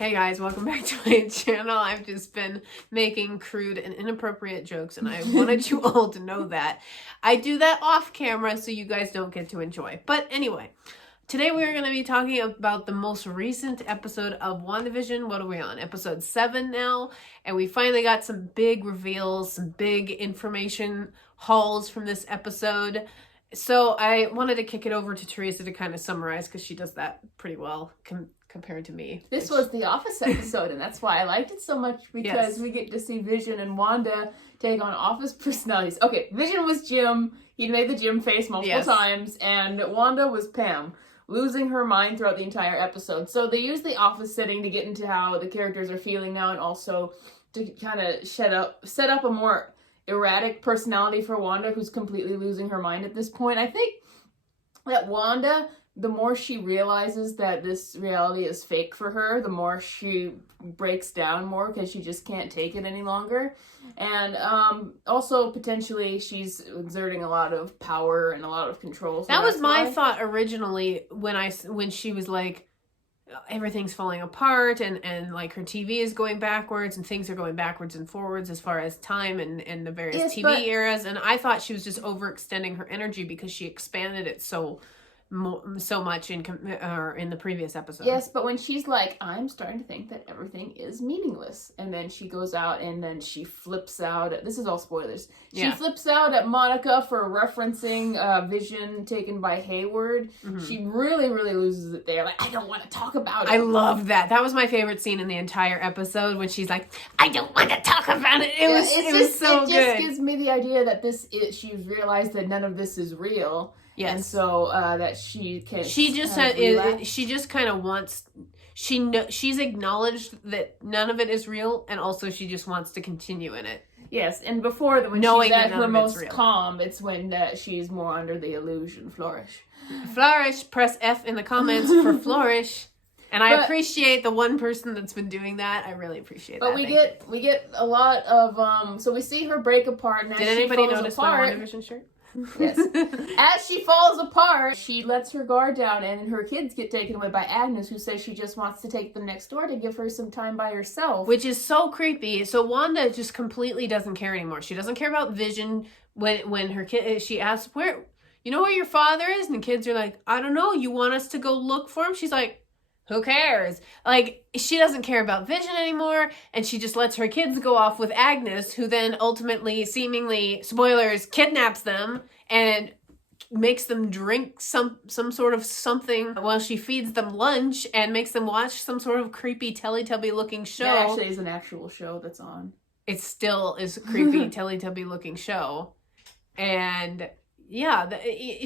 Hey guys, welcome back to my channel. I've just been making crude and inappropriate jokes, and I wanted you all to know that. I do that off camera so you guys don't get to enjoy. But anyway, today we're going to be talking about the most recent episode of WandaVision. What are we on? Episode 7 now. And we finally got some big reveals, some big information hauls from this episode. So I wanted to kick it over to Teresa to kind of summarize, because she does that pretty well compared to me. This was the Office episode, and that's why I liked it so much, because we get to see Vision and Wanda take on Office personalities. Okay, Vision was Jim. He made the Jim face multiple times, and Wanda was Pam, losing her mind throughout the entire episode. So they use the Office setting to get into how the characters are feeling now, and also to kind of set up a more erratic personality for Wanda, who's completely losing her mind at this point. I think that Wanda, the more she realizes that this reality is fake for her, the more she breaks down more, because she just can't take it any longer. And also, potentially, she's exerting a lot of power and a lot of control. So that was my thought originally when she was like, everything's falling apart and like her TV is going backwards and things are going backwards and forwards as far as time and the various TV eras. And I thought she was just overextending her energy because she expanded it so much in the previous episode. Yes, but when she's like, I'm starting to think that everything is meaningless, and then she goes out and then she flips out. This is all spoilers. She flips out at Monica for referencing Vision taken by Hayward. Mm-hmm. She really loses it there. Like, I don't want to talk about it. I love that. That was my favorite scene in the entire episode, when she's like, I don't want to talk about it. It was so good. It just gives me the idea that she's realized that none of this is real. Yes. And so that she can. She just kind of wants. She's acknowledged that none of it is real, and also she just wants to continue in it. Yes, and before when she's at her most calm, it's when she's more under the illusion. Flourish. Flourish. Press F in the comments for flourish. And I appreciate the one person that's been doing that. I really appreciate that. But we get a lot of so we see her break apart. And did anybody notice my WandaVision shirt? Yes. As she falls apart, she lets her guard down, and her kids get taken away by Agnes, who says she just wants to take them next door to give her some time by herself. Which is so creepy. So Wanda just completely doesn't care anymore. She doesn't care about Vision. When her kid, she asks, where your father is? And the kids are like, I don't know. You want us to go look for him? She's like, who cares? Like, she doesn't care about Vision anymore, and she just lets her kids go off with Agnes, who then ultimately, seemingly, spoilers, kidnaps them and makes them drink some sort of something while she feeds them lunch and makes them watch some sort of creepy Teletubby looking show. That actually is an actual show that's on. It still is a creepy Teletubby looking show. And yeah,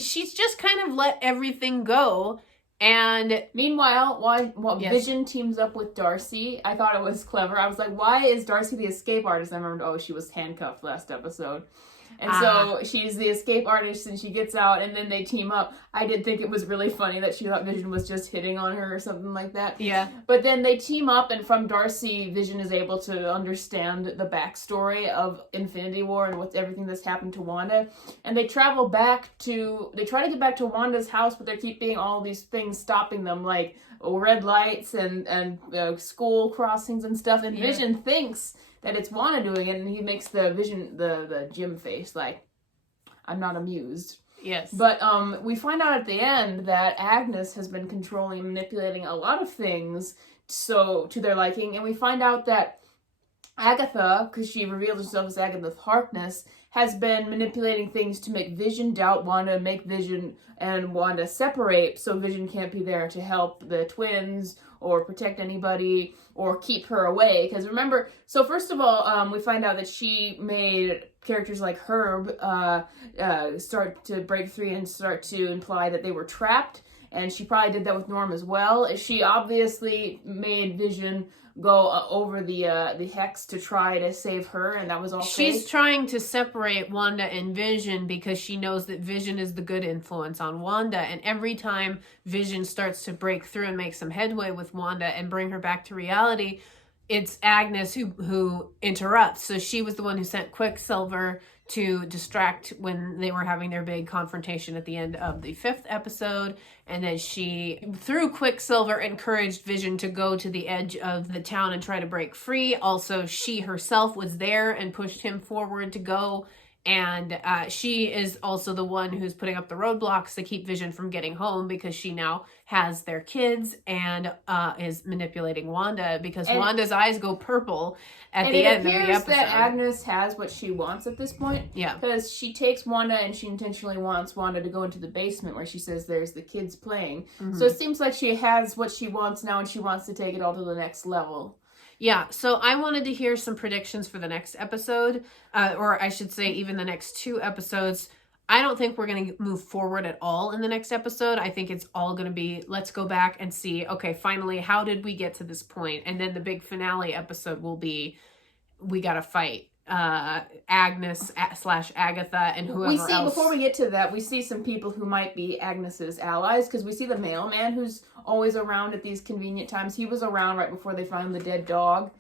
she's just kind of let everything go. And meanwhile, Vision teams up with Darcy. I thought it was clever. I was like, why is Darcy the escape artist? I remembered, she was handcuffed last episode. And so she's the escape artist, and she gets out, and then they team up. I did think it was really funny that she thought Vision was just hitting on her or something like that. Yeah. But then they team up, and from Darcy, Vision is able to understand the backstory of Infinity War and everything that's happened to Wanda. And they try to get back to Wanda's house, but there keep being all these things stopping them, like red lights and school crossings and stuff. And Vision thinks that it's Wanda doing it, and he makes the Vision, the Jim face, like, I'm not amused. Yes. But we find out at the end that Agnes has been controlling and manipulating a lot of things to their liking, and we find out that Agatha, because she revealed herself as Agatha Harkness, has been manipulating things to make Vision doubt Wanda, make Vision and Wanda separate, so Vision can't be there to help the twins or protect anybody or keep her away. Because remember, so first of all, we find out that she made characters like Herb start to break free and start to imply that they were trapped. And she probably did that with Norm as well. She obviously made Vision go over the hex to try to save her, and that was all She's fake. trying to separate Wanda and Vision because she knows that Vision is the good influence on Wanda, and every time Vision starts to break through and make some headway with Wanda and bring her back to reality, it's Agnes who interrupts. So she was the one who sent Quicksilver to distract when they were having their big confrontation at the end of the 5th episode. And then she, through Quicksilver, encouraged Vision to go to the edge of the town and try to break free. Also, she herself was there and pushed him forward to go. And she is also the one who's putting up the roadblocks to keep Vision from getting home, because she now has their kids and is manipulating Wanda, because Wanda's eyes go purple at the end of the episode. It appears that Agnes has what she wants at this point. Yeah. Because she takes Wanda and she intentionally wants Wanda to go into the basement where she says there's the kids playing. Mm-hmm. So it seems like she has what she wants now and she wants to take it all to the next level. Yeah, so I wanted to hear some predictions for the next episode, or I should say even the next 2 episodes. I don't think we're going to move forward at all in the next episode. I think it's all going to be, let's go back and see, okay, finally, how did we get to this point? And then the big finale episode will be, we got to fight Agnes / Agatha and whoever else. Before we get to that, we see some people who might be Agnes's allies, because we see the mailman who's always around at these convenient times. He was around right before they found the dead dog,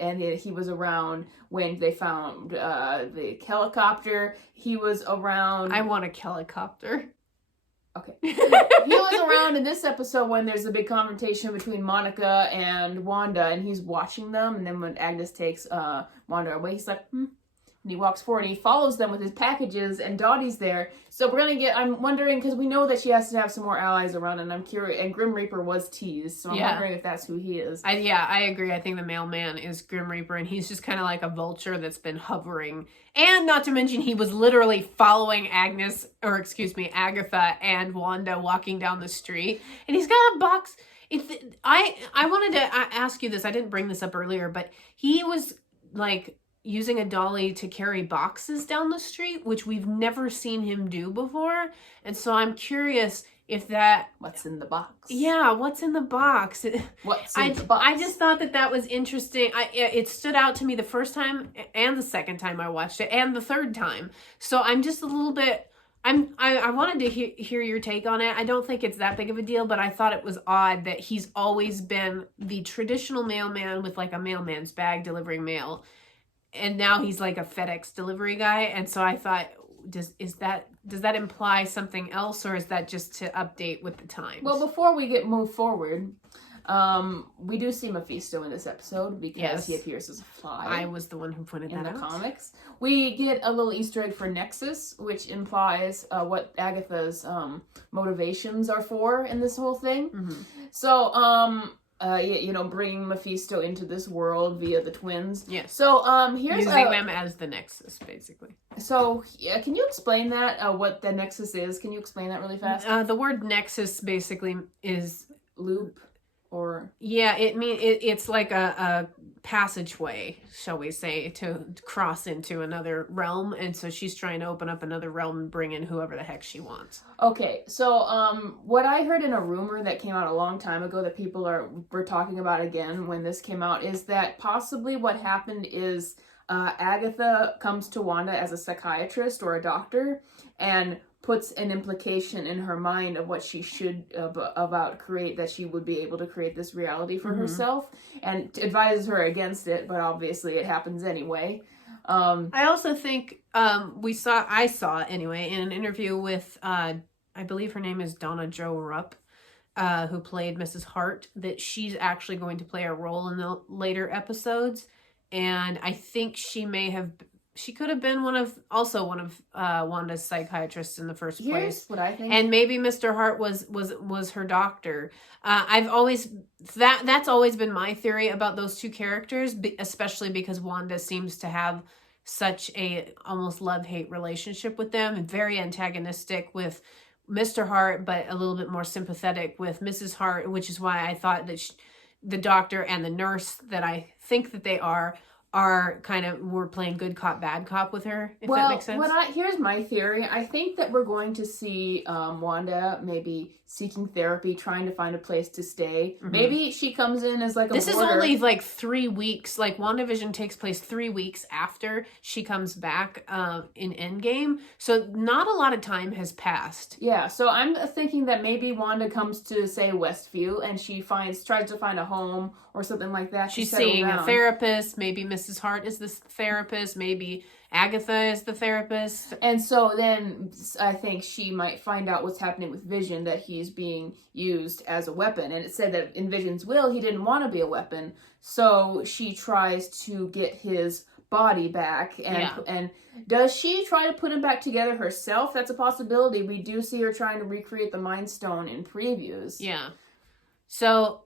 and he was around when they found the helicopter. He was around... I want a helicopter. Okay. He was around in this episode when there's a big confrontation between Monica and Wanda, and he's watching them, and then when Agnes takes Wanda away, he's like, and he walks forward, and he follows them with his packages, and Dottie's there. So we're gonna get, I'm wondering, because we know that she has to have some more allies around, and I'm curious, and Grim Reaper was teased, so I'm wondering if that's who he is. I agree. I think the mailman is Grim Reaper, and he's just kind of like a vulture that's been hovering. And not to mention, he was literally following Agatha and Wanda walking down the street, and he's got a box. I wanted to ask you this. I didn't bring this up earlier, but he was like using a dolly to carry boxes down the street, which we've never seen him do before. And so I'm curious if that... What's in the box? Yeah, what's in the box? What's in the box? I just thought that was interesting. It stood out to me the first time and the second time I watched it and the third time. So I'm just a little bit... I wanted to hear your take on it. I don't think it's that big of a deal, but I thought it was odd that he's always been the traditional mailman with like a mailman's bag delivering mail. And now he's like a FedEx delivery guy. And so I thought, does that imply something else, or is that just to update with the times? Well, before we move forward, we do see Mephisto in this episode because he appears as a fly. I was the one who pointed that out. In the comics. We get a little Easter egg for Nexus, which implies what Agatha's motivations are for in this whole thing. Mm-hmm. So, bringing Mephisto into this world via the twins. Yes. So, here's using them as the Nexus, basically. So, can you explain that? What the Nexus is? Can you explain that really fast? The word Nexus basically is loop, or it's like a passageway, shall we say, to cross into another realm, and so she's trying to open up another realm and bring in whoever the heck she wants. Okay, so what I heard in a rumor that came out a long time ago that people were talking about again when this came out is that possibly what happened is Agatha comes to Wanda as a psychiatrist or a doctor and puts an implication in her mind of what she should that she would be able to create this reality for herself, and advises her against it, but obviously it happens anyway. I also think I saw anyway in an interview with I believe her name is Donna Jo Rupp, who played Mrs. Hart, that she's actually going to play a role in the later episodes, and I think she could have been one of Wanda's psychiatrists in the first place. Here's what I think. And maybe Mr. Hart was her doctor. That's always been my theory about those two characters, especially because Wanda seems to have such a almost love-hate relationship with them, and very antagonistic with Mr. Hart, but a little bit more sympathetic with Mrs. Hart, which is why I thought that the doctor and the nurse that I think that they are we're playing good cop, bad cop with her, if that makes sense. Here's my theory. I think that we're going to see Wanda maybe seeking therapy, trying to find a place to stay. Mm-hmm. Maybe she comes in as like a This is only like 3 weeks. Like, WandaVision takes place 3 weeks after she comes back in Endgame. So not a lot of time has passed. Yeah, so I'm thinking that maybe Wanda comes to, say, Westview, and she tries to find a home or something like that. She's seeing a therapist. Maybe Mrs. Hart is the therapist. Maybe Agatha is the therapist. And so then I think she might find out what's happening with Vision, that he's being used as a weapon. And it said that in Vision's will, he didn't want to be a weapon. So she tries to get his body back. And does she try to put him back together herself? That's a possibility. We do see her trying to recreate the Mind Stone in previews. Yeah. So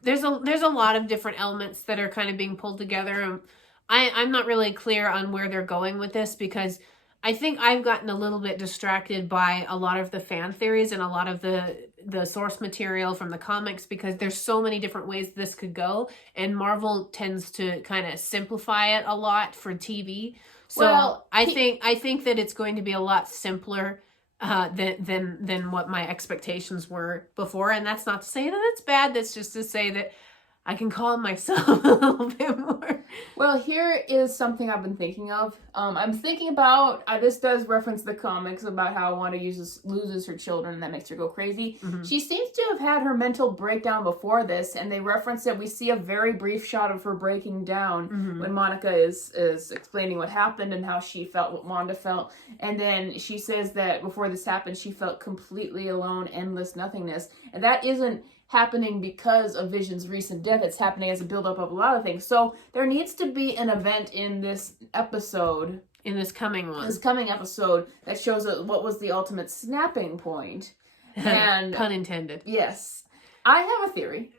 there's a lot of different elements that are kind of being pulled together. I'm not really clear on where they're going with this, because I think I've gotten a little bit distracted by a lot of the fan theories and a lot of the source material from the comics, because there's so many different ways this could go, and Marvel tends to kind of simplify it a lot for TV. So I think that it's going to be a lot simpler than what my expectations were before, and that's not to say that it's bad. That's just to say that I can calm myself a little bit more. Well, here is something I've been thinking of. I'm thinking about, this does reference the comics about how Wanda loses her children and that makes her go crazy. Mm-hmm. She seems to have had her mental breakdown before this, and they reference it. We see a very brief shot of her breaking down when Monica is explaining what happened and how she felt, what Wanda felt. And then she says that before this happened, she felt completely alone, endless nothingness. And that isn't happening because of Vision's recent death. It's happening as a buildup of a lot of things. So there needs to be an event in this episode, in this coming episode, that shows what was the ultimate snapping point. And pun intended. Yes. I have a theory.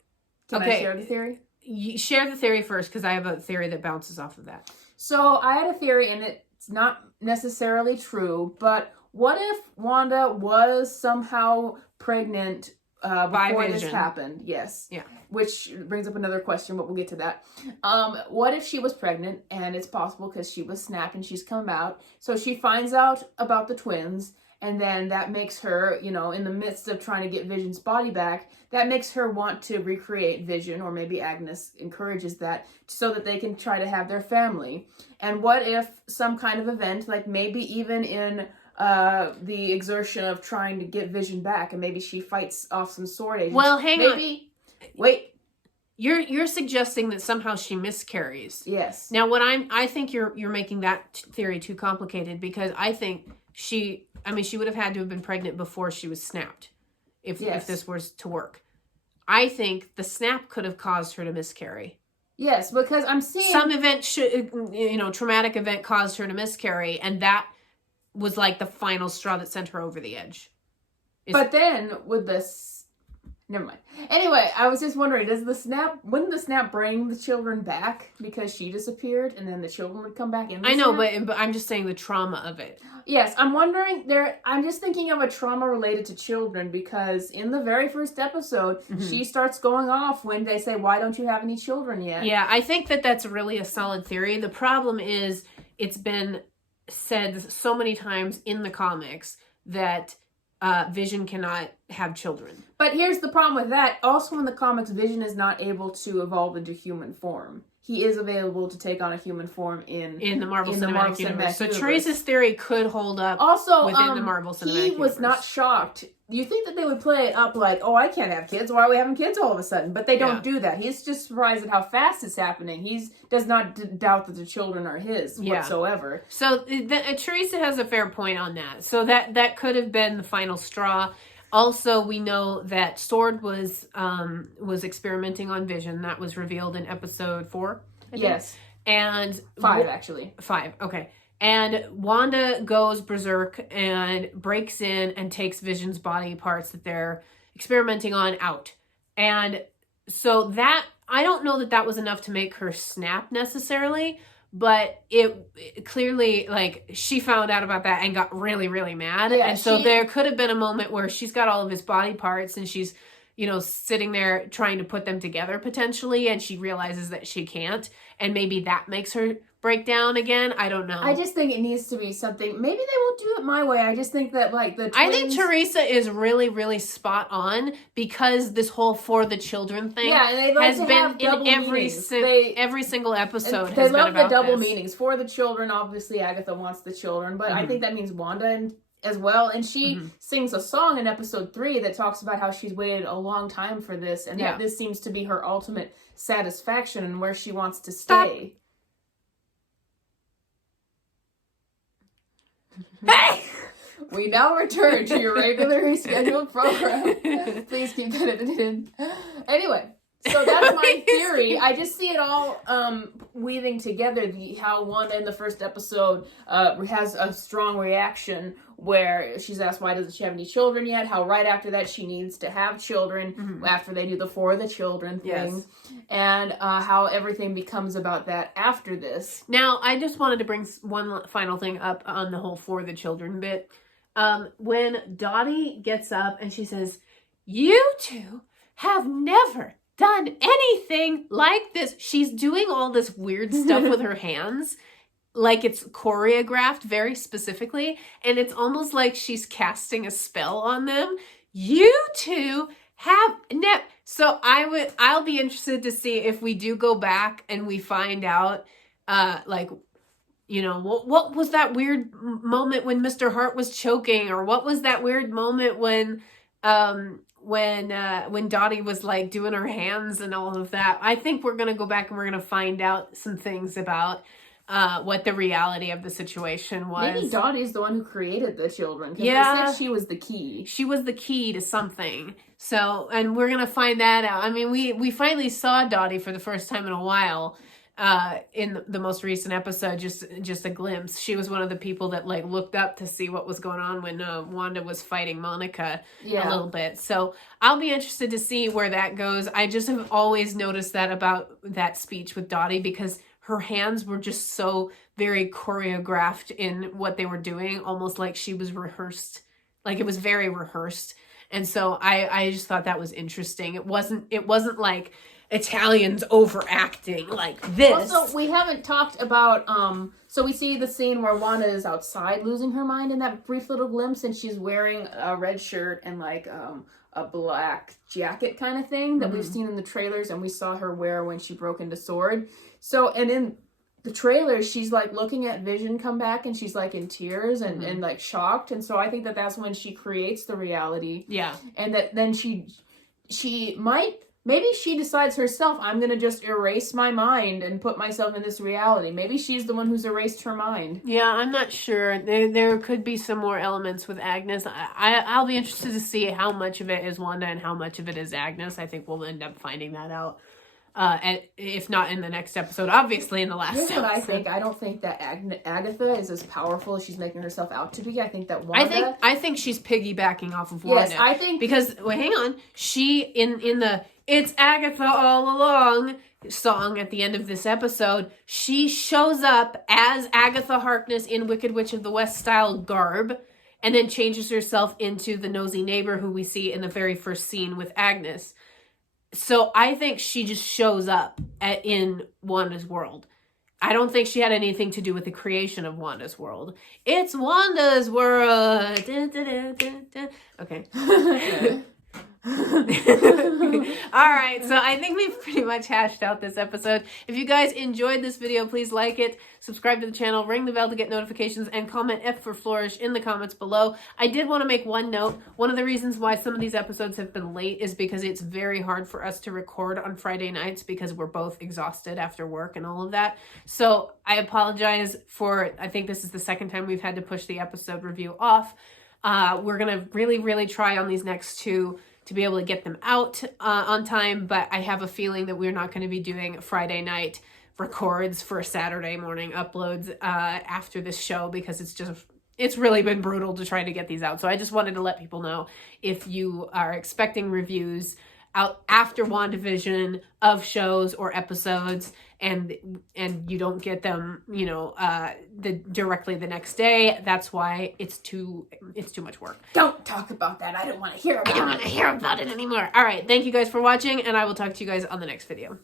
Can I share the theory? You share the theory first, because I have a theory that bounces off of that. So I had a theory, and it's not necessarily true, but what if Wanda was somehow pregnant before this happened? Yes. Yeah. Which brings up another question, but we'll get to that. What if she was pregnant, and it's possible because she was snapped and she's come out. So she finds out about the twins, and then that makes her, in the midst of trying to get Vision's body back, that makes her want to recreate Vision, or maybe Agnes encourages that, so that they can try to have their family. And what if some kind of event, like maybe even in the exertion of trying to get Vision back, and maybe she fights off some sword agents. Well, hang on. Wait. You're suggesting that somehow she miscarries. Yes. Now, I think you're making that theory too complicated, because I think she would have had to have been pregnant before she was snapped, if this was to work. I think the snap could have caused her to miscarry. Yes, because I'm seeing some event traumatic event caused her to miscarry, and that was like the final straw that sent her over the edge. But then with this, never mind. Anyway, I was just wondering, wouldn't the snap bring the children back because she disappeared, and then the children would come back in the I know, snap? but I'm just saying the trauma of it. Yes, I'm wondering I'm just thinking of a trauma related to children, because in the very first episode, she starts going off when they say, "Why don't you have any children yet?" Yeah, I think that's really a solid theory. The problem is, it's been said so many times in the comics that Vision cannot have children. But here's the problem with that. Also in the comics, Vision is not able to evolve into human form. He is available to take on a human form in the Marvel Cinematic Universe. So Teresa's theory could hold up also within the Marvel Cinematic Universe. He was not shocked. You think that they would play it up like, "Oh, I can't have kids. Why are we having kids all of a sudden?" But they don't do that. He's just surprised at how fast it's happening. He does not doubt that the children are his whatsoever. So Teresa has a fair point on that. So that could have been the final straw. Also, we know that Sword was experimenting on Vision. That was revealed in episode 4, I think. Yes. And 5, actually. 5, okay. And Wanda goes berserk and breaks in and takes Vision's body parts that they're experimenting on out. And so that, I don't know that was enough to make her snap necessarily, but it clearly, like, she found out about that and got really, really mad. Yeah, and so there could have been a moment where she's got all of his body parts and she's sitting there trying to put them together potentially, and she realizes that she can't, and maybe that makes her break down again. I don't know. I just think it needs to be something. Maybe they won't do it my way. I just think that like the twins... I think Teresa is really, really spot on, because this whole for the children thing and they has been in every single episode. They love the double this. meanings. For the children, obviously Agatha wants the children, but I think that means Wanda as well. And she sings a song in episode 3 that talks about how she's waited a long time for this, and that this seems to be her ultimate satisfaction and where she wants to stay. Hey! We now return to your regularly scheduled program. Please keep it in. Anyway, so that's my theory. I just see it all weaving together. How Wanda in the first episode has a strong reaction where she's asked why doesn't she have any children yet. How right after that she needs to have children after they do the for the children thing. Yes. And how everything becomes about that after this. Now, I just wanted to bring one final thing up on the whole for the children bit. When Dottie gets up and she says, "You two have never done anything like this." She's doing all this weird stuff with her hands, like it's choreographed very specifically, and it's almost like she's casting a spell on them. You two have never. So I'll be interested to see if we do go back and we find out, what was that weird moment when Mr. Hart was choking, or what was that weird moment when Dottie was like doing her hands and all of that. I think we're going to go back and we're going to find out some things about what the reality of the situation was. Maybe Dottie's the one who created the children. Because they said she was the key. She was the key to something. So, and we're going to find that out. I mean, we finally saw Dottie for the first time in a while in the most recent episode, just a glimpse. She was one of the people that like looked up to see what was going on when Wanda was fighting Monica a little bit. So I'll be interested to see where that goes. I just have always noticed that about that speech with Dottie, because her hands were just so very choreographed in what they were doing, almost like she was rehearsed. Like it was very rehearsed. And so I just thought that was interesting. It wasn't like Italians overacting like this. Also, we haven't talked about, so we see the scene where Wanda is outside losing her mind in that brief little glimpse, and she's wearing a red shirt and like a black jacket kind of thing that we've seen in the trailers, and we saw her wear when she broke into Sword. So, and in the trailer, she's like looking at Vision come back, and she's like in tears and like shocked, and so I think that that's when she creates the reality. Yeah. And that then she might... Maybe she decides herself, I'm going to just erase my mind and put myself in this reality. Maybe she's the one who's erased her mind. Yeah, I'm not sure. There could be some more elements with Agnes. I'll be interested to see how much of it is Wanda and how much of it is Agnes. I think we'll end up finding that out. If not in the next episode, obviously in the last episode. What I think. I don't think that Agatha is as powerful as she's making herself out to be. I think that Wanda... I think she's piggybacking off of Wanda. Yes, I think... Because, wait, hang on. She, in the "It's Agatha all along" song at the end of this episode, she shows up as Agatha Harkness in Wicked Witch of the West style garb, and then changes herself into the nosy neighbor who we see in the very first scene with Agnes. So I think she just shows up in Wanda's world. I don't think she had anything to do with the creation of Wanda's world. It's Wanda's world. Dun, dun, dun, dun, dun. Okay. Alright, so I think we've pretty much hashed out this episode. If you guys enjoyed this video, please like it, subscribe to the channel, ring the bell to get notifications, and comment F for Flourish in the comments below. I did want to make one note. One of the reasons why some of these episodes have been late is because it's very hard for us to record on Friday nights because we're both exhausted after work and all of that. So I apologize for, I think this is the second time we've had to push the episode review off. We're going to really, really try on these next two to be able to get them out on time, but I have a feeling that we're not going to be doing Friday night records for Saturday morning uploads after this show, because it's really been brutal to try to get these out. So I just wanted to let people know, if you are expecting reviews out after WandaVision of shows or episodes, and you don't get them, directly the next day. That's why it's too much work. Don't talk about that. I don't want to hear about it. I don't want to hear about it anymore. All right, thank you guys for watching, and I will talk to you guys on the next video.